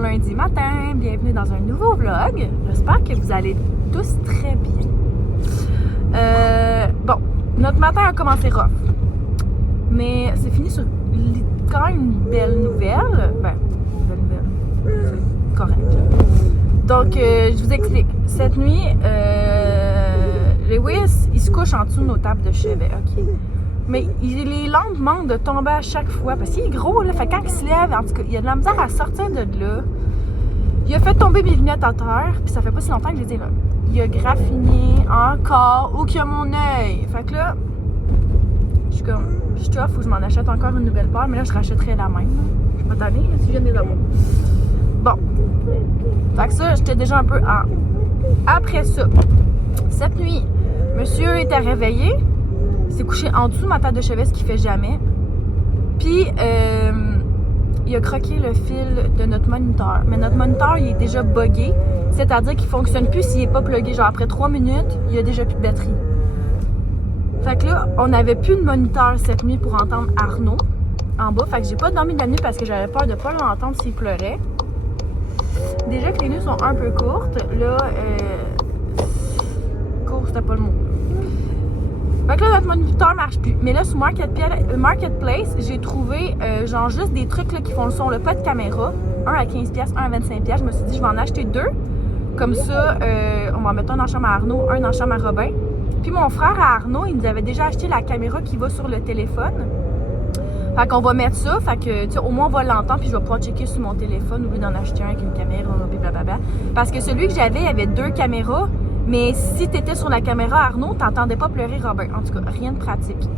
lundi matin, bienvenue dans un nouveau vlog. J'espère que vous allez tous très bien. Bon, notre matin a commencé rough, mais c'est fini sur quand même une belle nouvelle. Ben, belle nouvelle, c'est correct. Donc, je vous explique. Cette nuit, Lewis, il se couche en dessous de nos tables de chevet, ok? Mais les lampes manquent de tomber à chaque fois parce qu'il est gros, là. Fait quand il se lève, en tout cas, il a de la misère à sortir de là. Il a fait tomber mes lunettes à terre, puis ça fait pas si longtemps que je les ai là. Il a graffiné encore, où qu'il y a mon œil. Fait que là, je suis comme, je suis faut que je m'en achète encore une nouvelle paire, mais là, je rachèterai la même. Je suis pas tannée, si je viens des amours. Bon. Fait que ça, j'étais déjà un peu en. Après ça, cette nuit, monsieur était réveillé. Il s'est couché en dessous de ma table de chevet, ce qu'il fait jamais. Puis, il a croqué le fil de notre moniteur. Mais notre moniteur, il est déjà buggé. C'est-à-dire qu'il fonctionne plus s'il n'est pas plugué. Genre, après 3 minutes, il n'y a déjà plus de batterie. Fait que là, on n'avait plus de moniteur cette nuit pour entendre Arnaud en bas. Fait que j'ai pas dormi de la nuit parce que j'avais peur de pas l'entendre s'il pleurait. Déjà que les nuits sont un peu courtes. Là, court, c'était pas le mot. Fait que là, notre moniteur marche plus. Mais là, sur Marketplace, j'ai trouvé genre juste des trucs là, qui font le son. Pas de caméra. Un à 15$, un à 25$. Je me suis dit, je vais en acheter 2. Comme ça, on va en mettre un dans la chambre à Arnaud, un dans la chambre à Robin. Puis mon frère à Arnaud, il nous avait déjà acheté la caméra qui va sur le téléphone. Fait qu'on va mettre ça. Fait que, tu sais, au moins, on va l'entendre. Puis je vais pouvoir checker sur mon téléphone au lieu d'en acheter un avec une caméra. Puis blablabla. Parce que celui que j'avais, il y avait 2 caméras. Mais si t'étais sur la caméra Arnaud, t'entendais pas pleurer Robin. En tout cas, rien de pratique.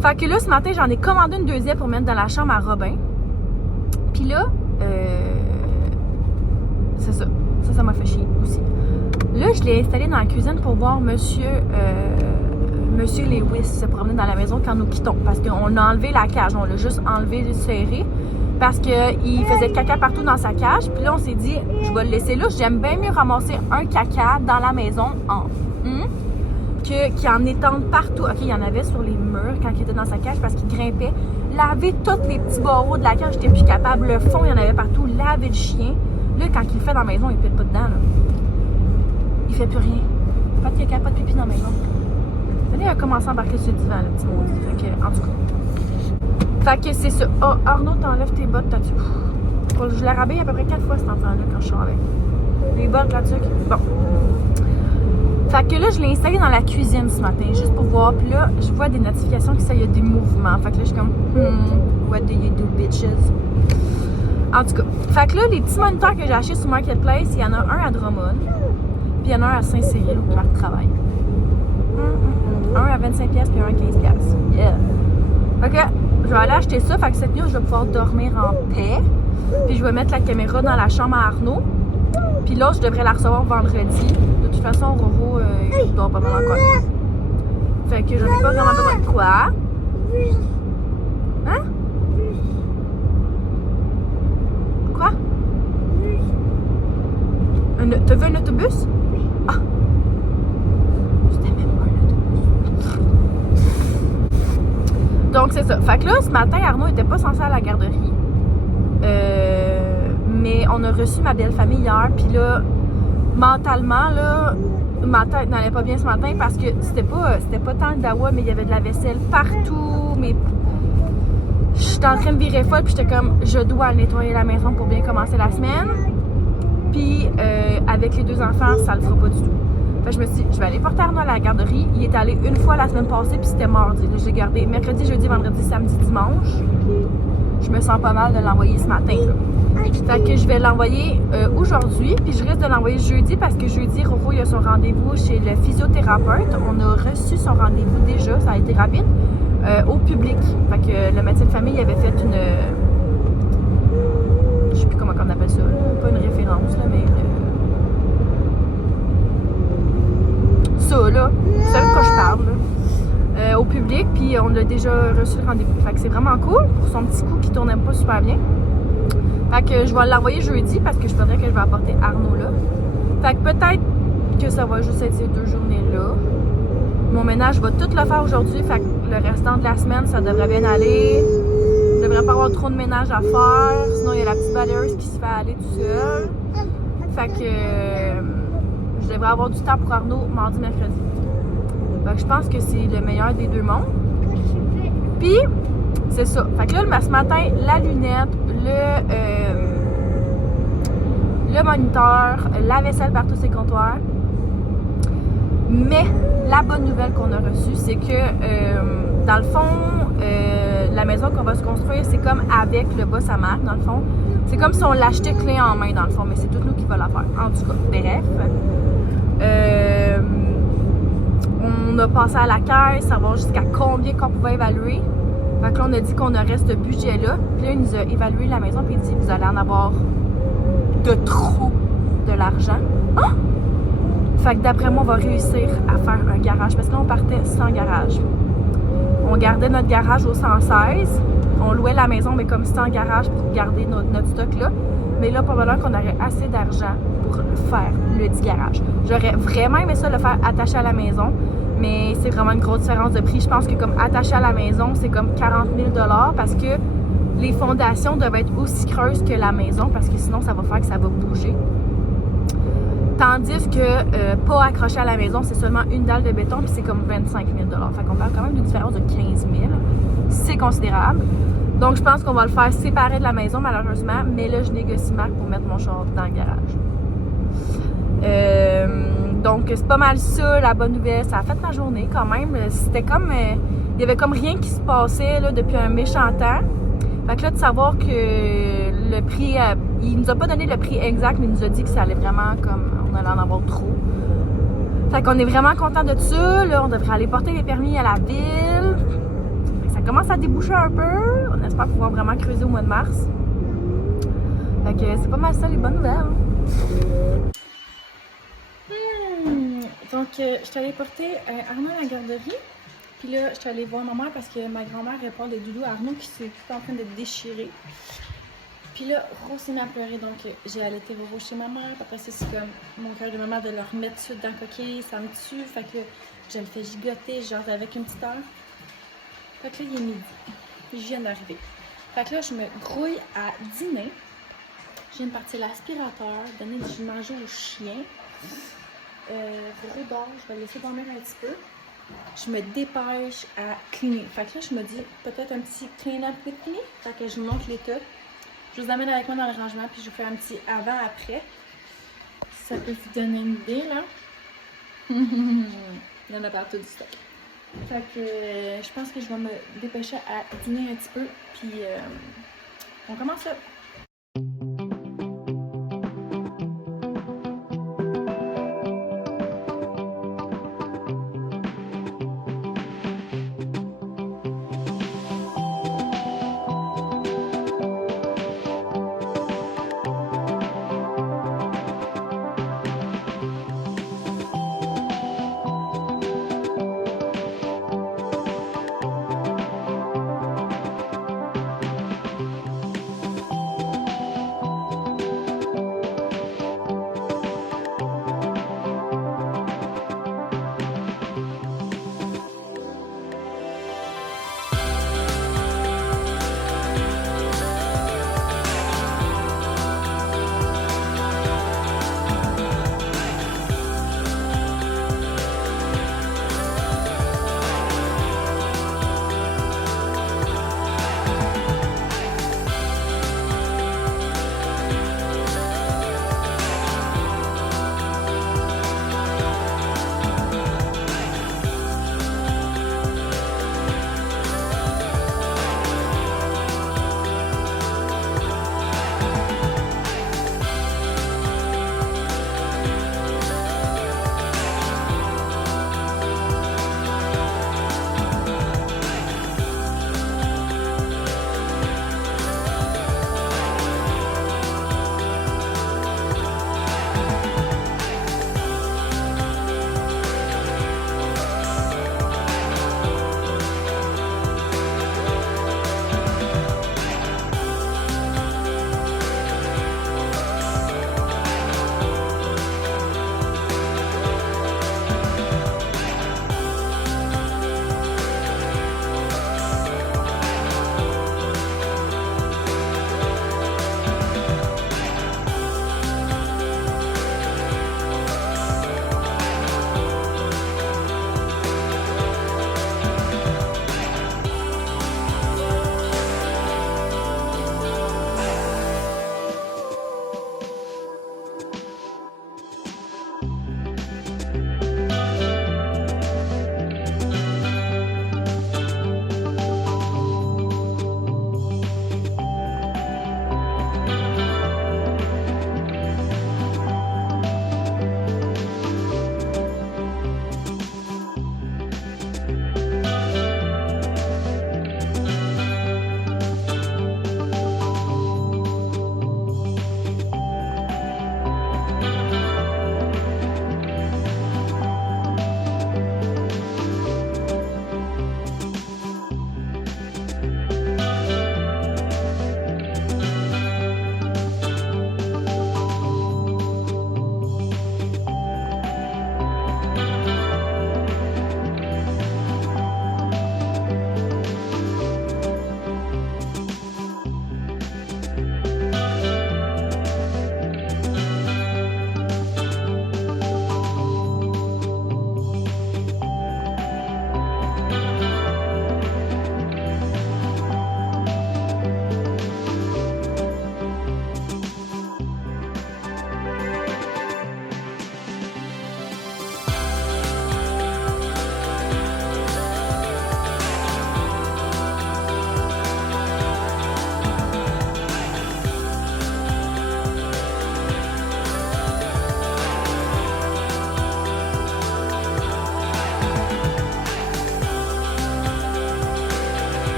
Fait que là, ce matin, j'en ai commandé une deuxième pour mettre dans la chambre à Robin. Puis là, c'est ça. Ça m'a fait chier aussi. Là, je l'ai installé dans la cuisine pour voir Monsieur Lewis se promener dans la maison quand nous quittons. Parce qu'on a enlevé la cage. On l'a juste enlevé serré. Parce qu'il faisait caca partout dans sa cage. Puis là, on s'est dit, je vais le laisser là. J'aime bien mieux ramasser un caca dans la maison qu'il en étende partout. OK, il y en avait sur les murs quand il était dans sa cage parce qu'il grimpait. Laver tous les petits barreaux de la cage, j'étais plus capable. Le fond, il y en avait partout. Laver le chien. Là, quand il le fait dans la maison, il ne pète pas dedans. Là. Il fait plus rien. Pas de caca, pas de pipi dans la maison. Là, il a commencé à embarquer sur le divan, le petit maudit. Fait que, en tout cas. Fait que c'est ça. Oh, Arnaud, t'enlèves tes bottes là-dessus. Je l'ai rhabillé à peu près 4 fois cet enfant-là quand je suis avec. Les bottes là-dessus. Bon. Fait que là, je l'ai installé dans la cuisine ce matin, juste pour voir. Puis là, je vois des notifications qui ça, il y a des mouvements. Fait que là, je suis comme, what do you do, bitches? En tout cas. Fait que là, les petits moniteurs que j'ai achetés sur Marketplace, il y en a un à Drummond. Puis il y en a un à Saint-Cyril, au parc de travail. Un à 25$ puis un à 15$. Yeah. Fait que je vais aller acheter ça. Fait que cette nuit, je vais pouvoir dormir en paix. Puis je vais mettre la caméra dans la chambre à Arnaud. Puis l'autre, je devrais la recevoir vendredi. De toute façon, Roro, il dort pas mal encore. Fait que je n'ai pas vraiment besoin de quoi. Hein? Quoi? T'as vu un autobus? Ah! C'était même pas un autobus. Donc, c'est ça. Fait que là, ce matin, Arnaud était pas censé aller à la garderie. Mais on a reçu ma belle famille hier. Puis là, mentalement, là, ma tête n'allait pas bien ce matin parce que c'était pas tant le dawa, mais il y avait de la vaisselle partout. Mais j'étais en train de virer folle. Puis j'étais comme, je dois nettoyer la maison pour bien commencer la semaine. Puis avec les 2 enfants, ça le fera pas du tout. Fait que je me suis dit, je vais aller porter Arnaud à la garderie. Il est allé une fois la semaine passée, puis c'était mardi. Là, j'ai gardé mercredi, jeudi, vendredi, samedi, dimanche. Je me sens pas mal de l'envoyer ce matin. Là. Fait que je vais l'envoyer aujourd'hui, puis je risque de l'envoyer jeudi parce que jeudi, Roro, il a son rendez-vous chez le physiothérapeute. On a reçu son rendez-vous déjà, ça a été rapide, au public. Fait que le médecin de famille avait fait une... je sais plus comment on appelle ça, là. Pas une référence, là, mais... ça, là. C'est ça de quoi je parle, là. Au public, puis on a déjà reçu le rendez-vous. Fait que c'est vraiment cool pour son petit coup qui tournait pas super bien. Fait que je vais l'envoyer jeudi parce que je voudrais que je vais apporter Arnaud là. Fait que peut-être que ça va juste être ces 2 journées-là. Mon ménage va tout le faire aujourd'hui. Fait que le restant de la semaine, ça devrait bien aller. Je devrait pas avoir trop de ménage à faire. Sinon, il y a la petite balayeuse qui se fait aller tout seul. Fait que je devrais avoir du temps pour Arnaud mardi, mercredi. Fait que je pense que c'est le meilleur des deux mondes. Puis, c'est ça. Fait que là, ce matin, la lunette, le moniteur, la vaisselle par tous ses comptoirs. Mais la bonne nouvelle qu'on a reçue, c'est que dans le fond, la maison qu'on va se construire, c'est comme avec le boss à Marc, dans le fond. C'est comme si on l'achetait clé en main, dans le fond, mais c'est tout nous qui va la faire. En tout cas, bref. On a passé à la caisse, savoir jusqu'à combien qu'on pouvait évaluer. Fait que là, on a dit qu'on aurait ce budget-là. Puis là, il nous a évalué la maison, puis il dit, vous allez en avoir de trop de l'argent. Ah! Fait que d'après moi, on va réussir à faire un garage. Parce que là, on partait sans garage. On gardait notre garage au 116. On louait la maison, mais comme sans garage pour garder notre stock là. Mais là, probablement qu'on aurait assez d'argent pour faire le dit garage. J'aurais vraiment aimé ça, le faire attaché à la maison. Mais c'est vraiment une grosse différence de prix. Je pense que comme attaché à la maison, c'est comme 40 000 $ parce que les fondations doivent être aussi creuses que la maison parce que sinon, ça va faire que ça va bouger. Tandis que pas accroché à la maison, c'est seulement une dalle de béton puis c'est comme 25 000 $. Fait qu'on parle quand même d'une différence de 15 000. C'est considérable. Donc, je pense qu'on va le faire séparer de la maison, malheureusement. Mais là, je négocie Marc pour mettre mon char dans le garage. Donc, c'est pas mal ça, la bonne nouvelle. Ça a fait ma journée quand même. C'était comme... il y avait comme rien qui se passait là, depuis un méchant temps. Fait que là, de savoir que le prix... il nous a pas donné le prix exact, mais il nous a dit que ça allait vraiment comme... On allait en avoir trop. Fait qu'on est vraiment content de ça. Là, on devrait aller porter les permis à la ville. Ça commence à déboucher un peu. On espère pouvoir vraiment creuser au mois de mars. Fait que c'est pas mal ça, les bonnes nouvelles. Donc, je suis allée porter Arnaud à la garderie. Puis là, je suis allée voir ma mère parce que ma grand-mère répond des doudous à Arnaud qui s'est tout en train de déchirer. Puis là, Rose s'est mis à pleurer, donc j'ai allaité Roro chez ma mère. Après ça, c'est comme mon cœur de maman de le remettre tout dans le coquille, ça me tue. Fait que je le fais gigoter, genre avec une petite heure. Fait que là, il est midi. Je viens d'arriver. Fait que là, je me grouille à dîner. Je viens de partir l'aspirateur, donner du manger au chien. Roro dort, je vais le laisser dormir un petit peu. Je me dépêche à cleaner. Fait que là, je me dis peut-être un petit clean up with me. Fait que je vous montre l'état. Je vous amène avec moi dans le rangement, puis je vous fais un petit avant-après. Ça peut vous donner une idée, là. Il y en a partout du stock. Fait que je pense que je vais me dépêcher à dîner un petit peu, puis on commence là.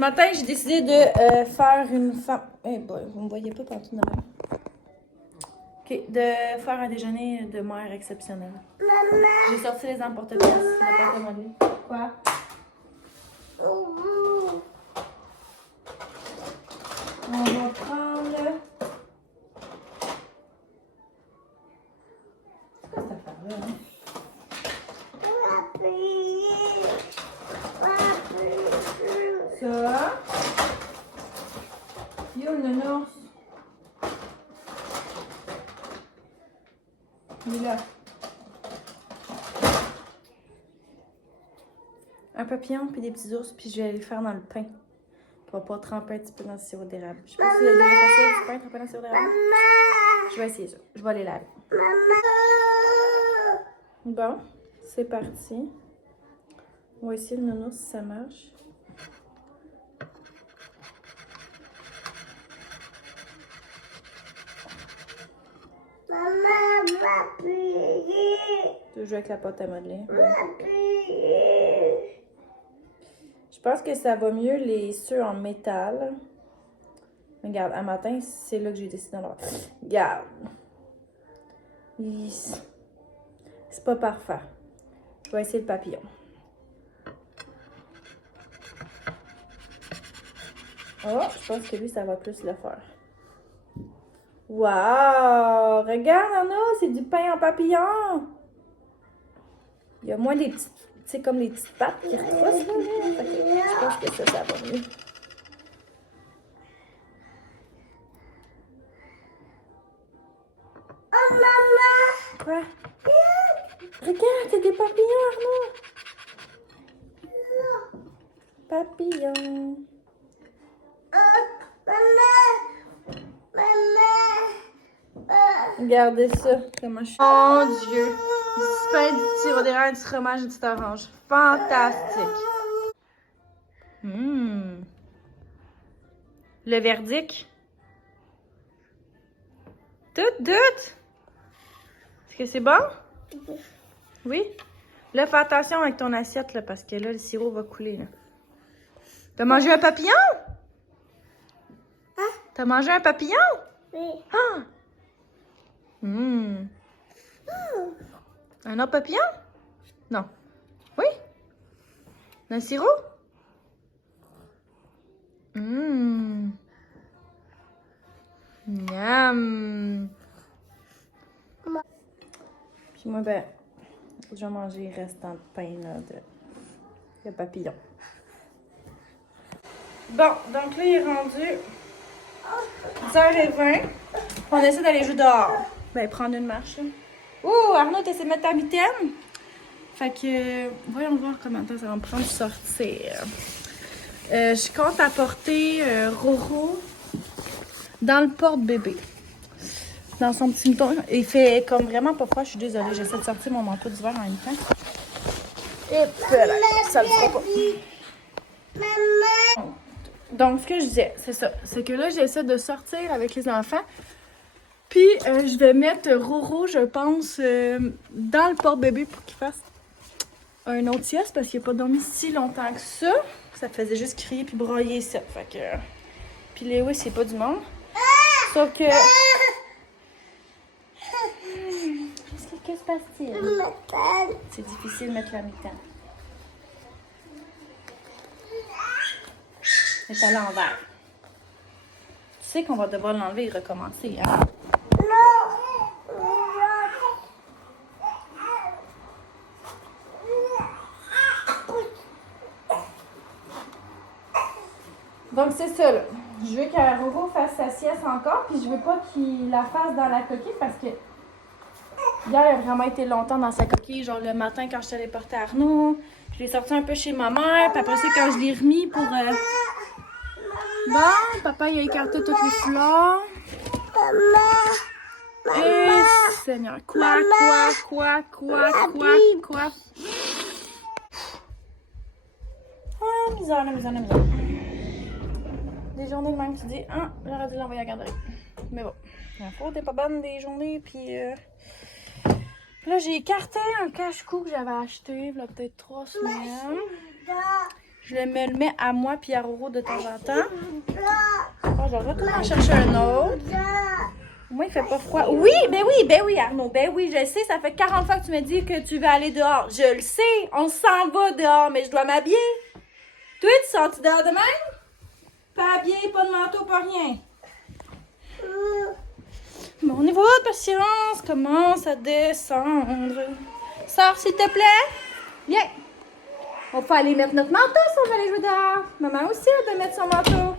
Ce matin, j'ai décidé de faire une femme... Eh boy, vous me voyez pas partout de même. OK, de faire un déjeuner de mère exceptionnel. Maman! J'ai sorti les emporte-pièces, la pâte à modeler. Quoi? On va prendre... C'est quoi cette affaire-là? Hein? Ça. Yo, le nounours. Il est là. Un papillon puis des petits ours, puis je vais les faire dans le pain. On va pas tremper un petit peu dans le sirop d'érable. Je sais pas si vous avez déjà fait ça, du pain trempé dans le sirop d'érable. Je vais essayer ça. Je vais aller laver. Bon, c'est parti. On va essayer le nounours si ça marche. Maman, papi. Tu joues avec la pâte à modeler. Je pense que ça va mieux les ceux en métal. Regarde, un matin, c'est là que j'ai décidé d'en avoir. Regarde. C'est pas parfait. Je vais essayer le papillon. Oh, je pense que lui, ça va plus le faire. Wow! Regarde, Anna, c'est du pain en papillon! Il y a moins des petites, tu sais, comme les petites pattes qui retroussent, là. Je pense que ça va mieux. Oh, maman! Quoi? Regarde, c'est des papillons, Arnaud! Papillons! Regardez ça, comment je suis. Mon Dieu! Du pain, du sirop d'érable, du fromage et du orange. Fantastique! Le verdict? Tout? Est-ce que c'est bon? Oui? Là, fais attention avec ton assiette, là, parce que là, le sirop va couler, là. T'as mangé un papillon? Hein? T'as mangé un papillon? Oui. Ah! Un autre papillon? Non. Oui? Un sirop? Miam! Puis moi, ben, je vais manger le restant de pain, là, de papillon. Bon, donc là, il est rendu 10h20. On essaie d'aller jouer dehors. Ben, prendre une marche. Oh, Arnaud, t'essaies de mettre ta mitaine? Fait que, voyons voir comment ça va me prendre de sortir. Je compte apporter Roro dans le porte-bébé. Dans son petit mouton. Il fait comme vraiment pas froid, je suis désolée. J'essaie de sortir mon manteau d'hiver en même temps. Et puis là, ça le fera pas. Maman! Donc, ce que je disais, c'est ça. C'est que là, j'essaie de sortir avec les enfants. Puis, je vais mettre Roro, je pense, dans le porte-bébé pour qu'il fasse un autre sieste parce qu'il n'a pas dormi si longtemps que ça. Ça faisait juste crier puis broyer ça. Fait que... Puis Léo, c'est pas du monde. Sauf que... Que se passe-t-il? C'est difficile de mettre la mitaine. Elle est à l'envers. Tu sais qu'on va devoir l'enlever et recommencer, hein? Donc, c'est ça, là. Je veux que Roro fasse sa sieste encore, puis je veux pas qu'il la fasse dans la coquille parce que hier, il a vraiment été longtemps dans sa coquille. Genre, le matin, quand je suis allée porter Arnaud, je l'ai sorti un peu chez ma mère, puis après ça, quand je l'ai remis pour... Bon, papa, il a écarté toutes les fleurs. Eh, Seigneur. Quoi? Ah, misère. Des journées de même, tu dis, ah, j'aurais dû l'envoyer à la garderie. Mais bon, la faute n'est pas bonne des journées, puis là, j'ai écarté un cache-cou que j'avais acheté, il y a peut-être 3 semaines. Je me le mets à moi puis à Roro de temps en temps. Oh, je vais retourner en chercher un autre. Moi, il fait pas froid. Oui, Arnaud. Ben oui, je sais, ça fait 40 fois que tu me dis que tu veux aller dehors. Je le sais, on s'en va dehors, mais je dois m'habiller. Toi, tu sors-tu dehors de même? Pas habillé, pas de manteau, pas rien. Bon, au niveau de patience, commence à descendre. Sors, s'il te plaît. Viens. On peut aller mettre notre manteau si on veut aller jouer dehors. Maman aussi, elle doit mettre son manteau.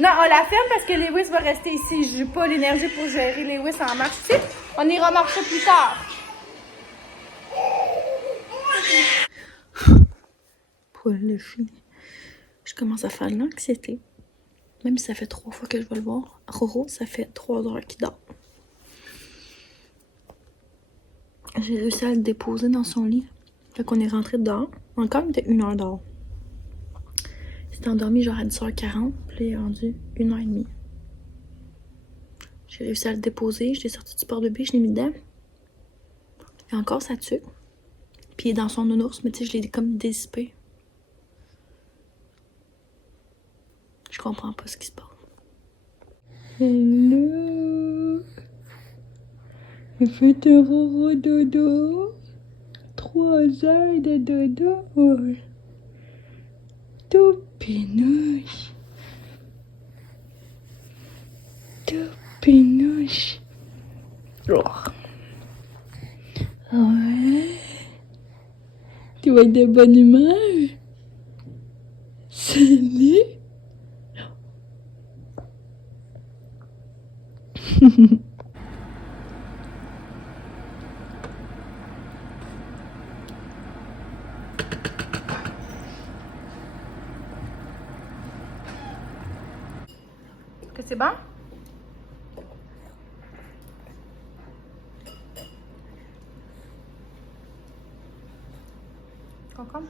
Non, on la ferme parce que Lewis va rester ici. Je n'ai pas l'énergie pour gérer Lewis en marche ici. On ira marcher plus tard. Poil de chien. Je commence à faire de l'anxiété. Même si ça fait 3 fois que je vais le voir. Roro, ça fait 3 heures qu'il dort. J'ai réussi à le déposer dans son lit. Fait qu'on est rentré dehors. Encore, il était 1 heure dehors. Il s'est endormi genre à 10h40. Puis il est rendu 1h30. J'ai réussi à le déposer. Je l'ai sorti du sport bébé. Je l'ai mis dedans. Et encore, ça tue. Puis il est dans son nounours. Mais tu sais, je l'ai comme dissipé. Je comprends pas ce qui se passe. Hello! Faites un Roro dodo. 3 heures de dodo. Tout pinouche. Tout pinouche. Oh. Ouais. Tu vas être de bonne humeur? Salut! Que c'est bon? Concombre?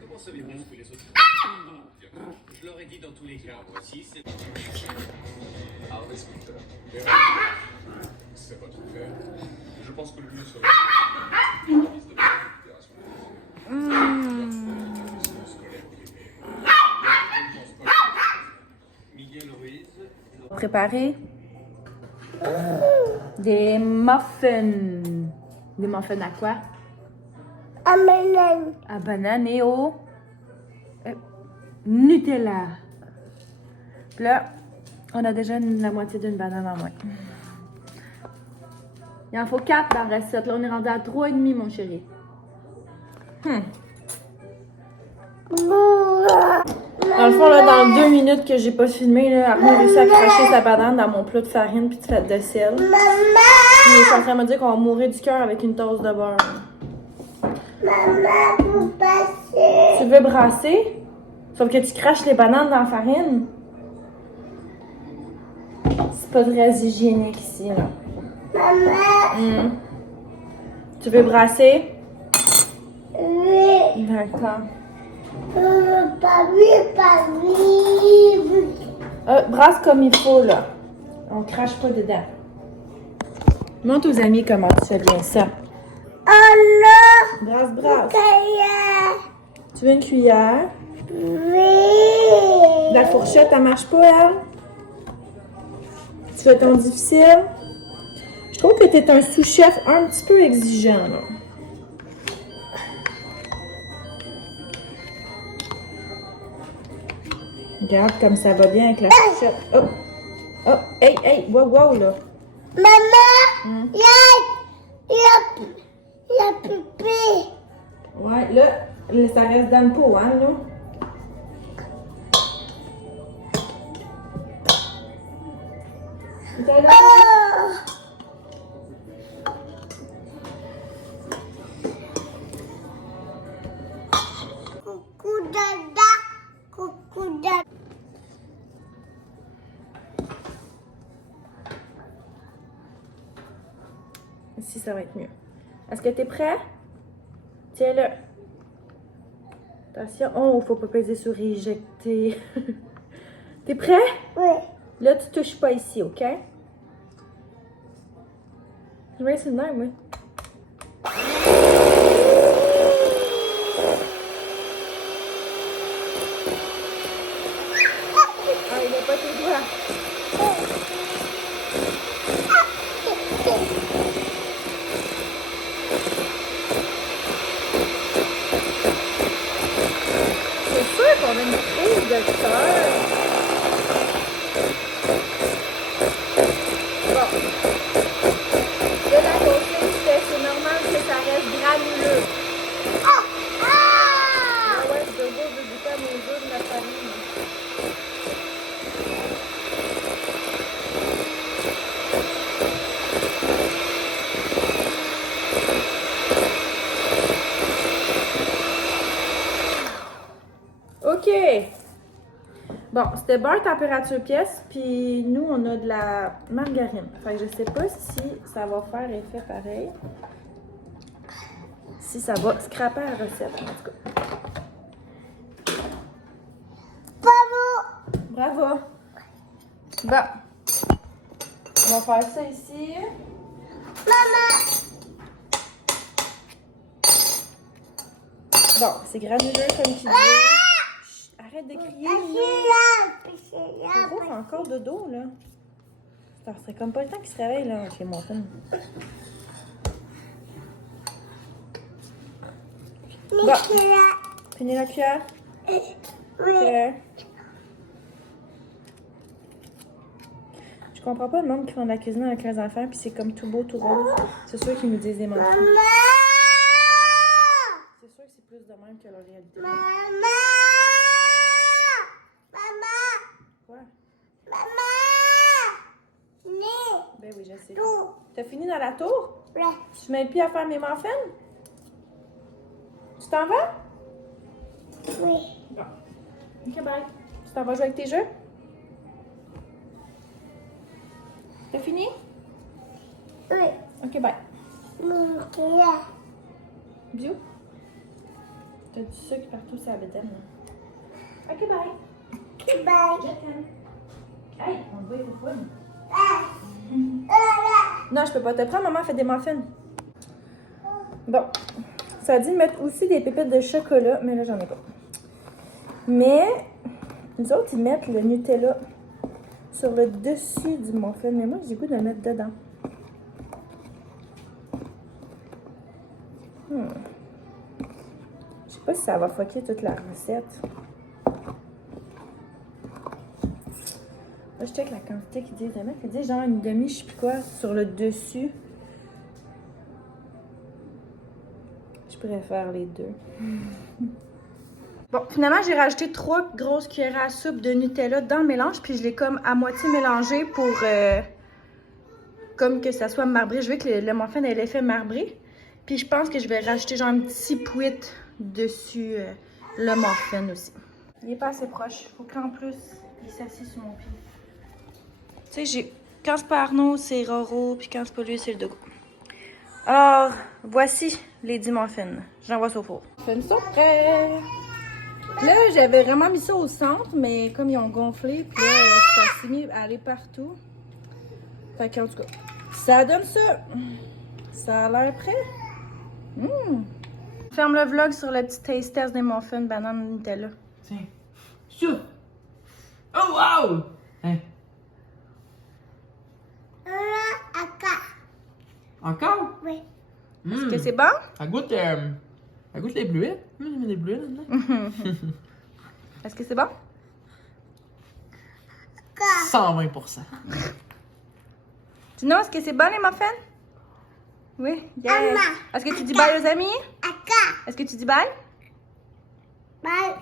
Comment savez-vous que les autres... Je leur ai dit dans tous les cas, voici, c'est... Ah, respecteur. C'est votre frère. Je pense que le mieux serait... Miguel Ruiz... Préparer des muffins. Des muffins à quoi? Amen. À banane et au Nutella. Puis là, on a déjà la moitié d'une banane en moins. Il en faut 4 dans la recette. Là, on est rendu à 3,5, mon chéri. Dans le fond, là, dans 2 minutes que j'ai pas filmé, là, Arnaud a réussi à cracher sa banane dans mon plat de farine puis de fête de sel. Puis il est en train de me dire qu'on va mourir du cœur avec une tasse de beurre. Maman, pour passer. Tu veux brasser? Sauf que tu craches les bananes dans la farine. C'est pas très hygiénique ici, là. Maman. Tu veux brasser? Oui. D'accord. Pas oui. Brasse comme il faut, là. On crache pas dedans. Montre aux amis comment tu fais bien ça. Oh non. Brasse. Cuillère. Tu veux une cuillère? Oui. La fourchette, elle marche pas, elle? Tu fais ton difficile? Je trouve que t'es un sous-chef un petit peu exigeant, là. Regarde comme ça va bien avec la fourchette. Oh! Oh! Hey! Wow, là! Maman, il y a pupille. Ouais, là, ça reste dans le pot, hein, là? T'es là? Coucou dada. Ici, ça va être mieux. Est-ce que t'es prêt? Tiens-le. Attention. Oh, faut pas peser sur éjecter. T'es prêt? Oui. Là, tu touches pas ici, OK? Je vais essayer de même, oui. trouve de cœur. Bon. Là, la consigne, c'est normal que ça reste granuleux. Ah! Ah ouais, je veux goûter à mes œufs de ma famille. OK. Bon, c'était beurre température pièce, puis nous, on a de la margarine. Fait que je sais pas si ça va faire effet pareil. Si ça va scraper la recette, en tout cas. Bravo! Bravo! Bon. On va faire ça ici. Maman! Bon, c'est granuleux comme tu dis. Chut, arrête de crier. Pourquoi fait encore de dos, là? Ça serait comme pas le temps qu'il se réveille, là, chez mon fils. Bon. Prenez la cuillère. Oui. Je comprends pas le monde qui font de la cuisine avec les enfants, puis c'est comme tout beau, tout rose. C'est sûr qu'ils nous disent des mensonges. Maman! C'est sûr que c'est plus de même que la réalité. Maman! Maman! Quoi? Maman! Né! Ben oui, je sais. Tout! T'as fini dans la tour? Ouais. Tu m'aides plus à faire mes muffins? Tu t'en vas? Oui. Bon. Ok, bye. Tu t'en vas jouer avec tes jeux? T'as fini? Oui. Ok, bye. Mon cœur. Bisous. T'as du sucre partout sur la bédaine, là. Ok, bye. Bye. Je t'aime. Hey, on te voit, il faut fun. Ah! Non, je peux pas te prendre, maman fait des muffins. Bon. Ça dit de mettre aussi des pépites de chocolat, mais là, j'en ai pas. Mais, les autres, ils mettent le Nutella sur le dessus du muffin. Mais moi, j'ai le goût de le mettre dedans. Je sais pas si ça va fucker toute la recette. Là, je check la quantité qu'ils disent. Ils disent genre une demi, je sais plus quoi, sur le dessus. Je préfère les deux. Bon, finalement, j'ai rajouté 3 grosses cuillères à soupe de Nutella dans le mélange, puis je l'ai comme à moitié mélangé pour comme que ça soit marbré. Je veux que le muffin ait l'effet marbré. Puis je pense que je vais rajouter genre un petit pouit dessus le muffin aussi. Il est pas assez proche. Faut qu'en plus, il s'assied sur mon pied. Tu sais, j'ai quand c'est pas Arnaud, c'est Roro, puis quand c'est pas lui, c'est le Dogo. Alors, voici les 10 muffins. J'envoie ça au four. Muffins sont prêts! Là, j'avais vraiment mis ça au centre, mais comme ils ont gonflé, puis là, ça s'est mis à aller partout. Fait qu'en tout cas, ça donne ça. Ça a l'air prêt. Ferme le vlog sur le petit taste test des muffins banane Nutella. Tiens. Chou! Oh wow! Hein? Encore? Oui. Est-ce que c'est bon? Ça goûte les bleuets. J'ai mis des bleuets là-dedans. Est-ce que c'est bon? 120%. Dis-nous, est-ce que c'est bon les muffins? Oui? Yes. Maman. Est-ce que tu dis bye aux amis? Aka. Est-ce que tu dis bye? Bye.